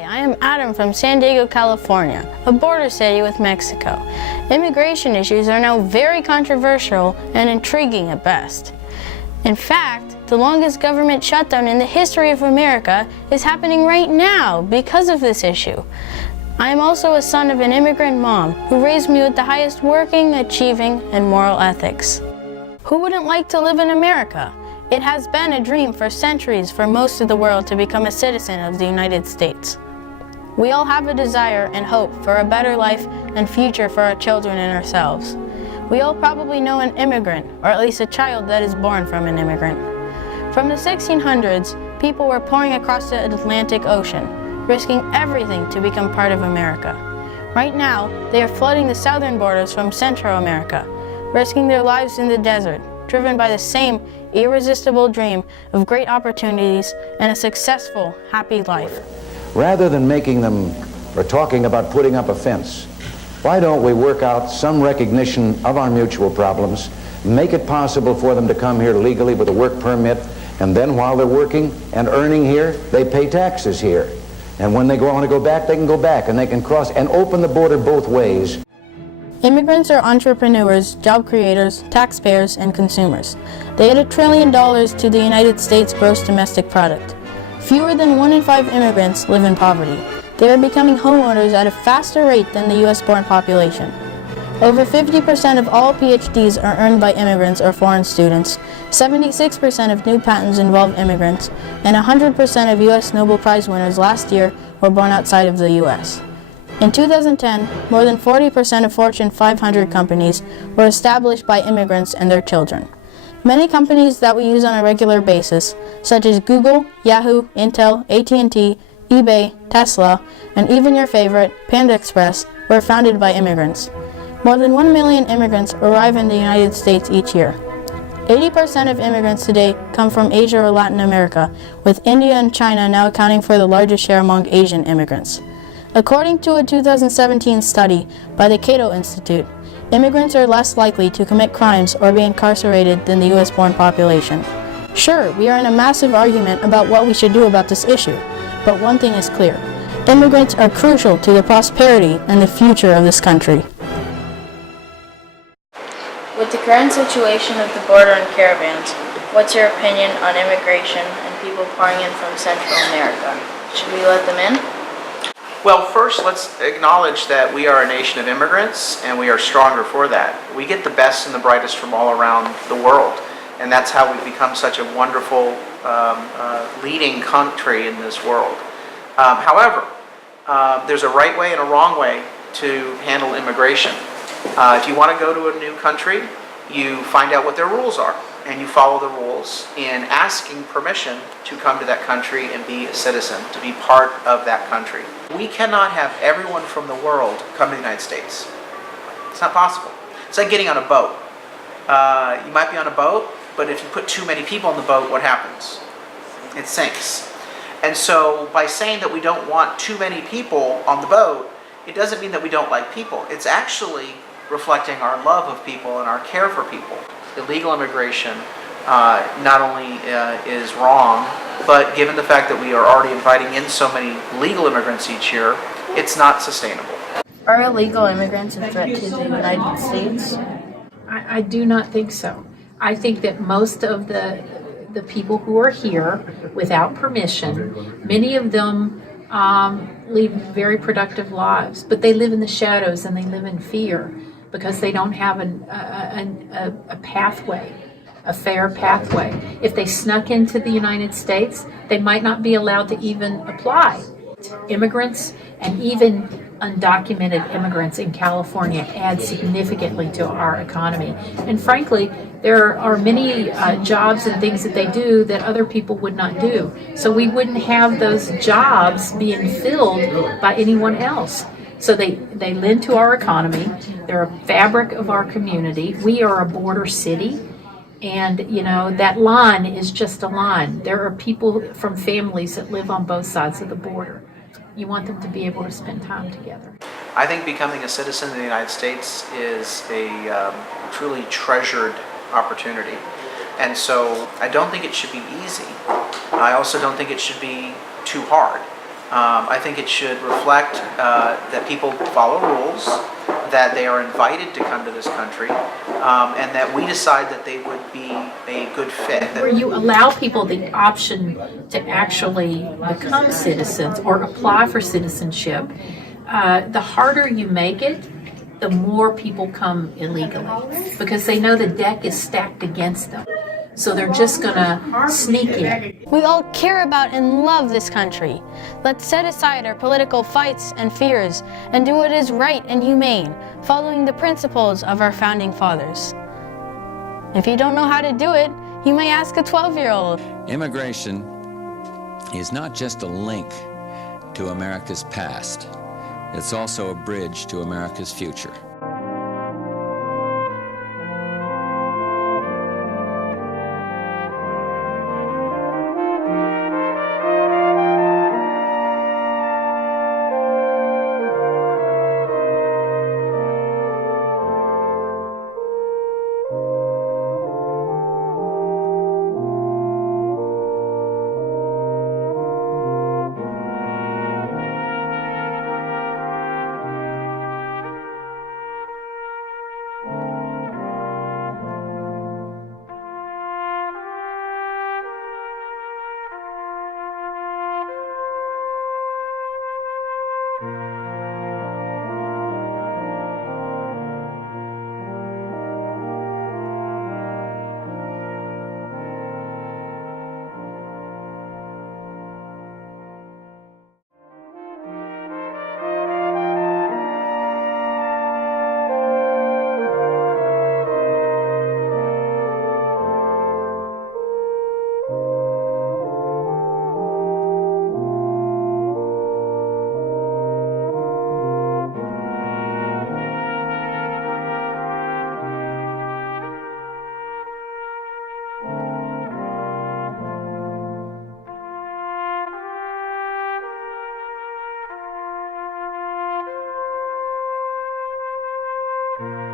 Hi, I am Adam from San Diego, California, a border city with Mexico. Immigration issues are now very controversial and intriguing at best. In fact, the longest government shutdown in the history of America is happening right now because of this issue. I am also a son of an immigrant mom who raised me with the highest working, achieving, and moral ethics. Who wouldn't like to live in America? It has been a dream for centuries for most of the world to become a citizen of the United States. We all have a desire and hope for a better life and future for our children and ourselves. We all probably know an immigrant, or at least a child that is born from an immigrant. From the 1600s, people were pouring across the Atlantic Ocean, risking everything to become part of America. Right now, they are flooding the southern borders from Central America, risking their lives in the desert, driven by the same irresistible dream of great opportunities and a successful, happy life. Rather than making them or talking about putting up a fence, why don't we work out some recognition of our mutual problems, make it possible for them to come here legally with a work permit, and then while they're working and earning here, they pay taxes here. And when they want to go back, they can go back and they can cross and open the border both ways. Immigrants are entrepreneurs, job creators, taxpayers, and consumers. They add $1 trillion to the United States gross domestic product. Fewer than 1 in 5 immigrants live in poverty. They are becoming homeowners at a faster rate than the US-born population. Over 50% of all PhDs are earned by immigrants or foreign students, 76% of new patents involve immigrants, and 100% of US Nobel Prize winners last year were born outside of the US. In 2010, more than 40% of Fortune 500 companies were established by immigrants and their children. Many companies that we use on a regular basis, such as Google, Yahoo, Intel, AT&T, eBay, Tesla, and even your favorite, Panda Express, were founded by immigrants. More than 1 million immigrants arrive in the United States each year. 80% of immigrants today come from Asia or Latin America, with India and China now accounting for the largest share among Asian immigrants. According to a 2017 study by the Cato Institute, immigrants are less likely to commit crimes or be incarcerated than the US-born population. Sure, we are in a massive argument about what we should do about this issue, but one thing is clear. Immigrants are crucial to the prosperity and the future of this country. With the current situation of the border and caravans, what's your opinion on immigration and people pouring in from Central America? Should we let them in? Well, first, let's acknowledge that we are a nation of immigrants, and we are stronger for that. We get the best and the brightest from all around the world, and that's how we've become such a wonderful leading country in this world. However, there's a right way and a wrong way to handle immigration. If you want to go to a new country, you find out what their rules are, and you follow the rules in asking permission to come to that country and be a citizen, to be part of that country. We cannot have everyone from the world come to the United States. It's not possible. It's like getting on a boat. You might be on a boat, but if you put too many people on the boat, what happens? It sinks. And so by saying that we don't want too many people on the boat, it doesn't mean that we don't like people. It's actually reflecting our love of people and our care for people. Illegal immigration not only is wrong, but given the fact that we are already inviting in so many legal immigrants each year, it's not sustainable. Are illegal immigrants a threat to the United States? I do not think so. I think that most of the people who are here without permission, many of them lead very productive lives, but they live in the shadows and they live in fear because they don't have a pathway, a fair pathway. If they snuck into the United States, they might not be allowed to even apply. Immigrants and even undocumented immigrants in California add significantly to our economy. And frankly, there are many jobs and things that they do that other people would not do. So we wouldn't have those jobs being filled by anyone else. So they lend to our economy. They're a fabric of our community. We are a border city. And, you know, that line is just a line. There are people from families that live on both sides of the border. You want them to be able to spend time together. I think becoming a citizen of the United States is a truly treasured opportunity. And so I don't think it should be easy. I also don't think it should be too hard. I think it should reflect that people follow rules, that they are invited to come to this country, and that we decide that they would be a good fit. Where you allow people the option to actually become citizens or apply for citizenship, the harder you make it, the more people come illegally because they know the deck is stacked against them. So they're just going to sneak in. We all care about and love this country. Let's set aside our political fights and fears and do what is right and humane, following the principles of our founding fathers. If you don't know how to do it, you may ask a 12-year-old. Immigration is not just a link to America's past. It's also a bridge to America's future. you.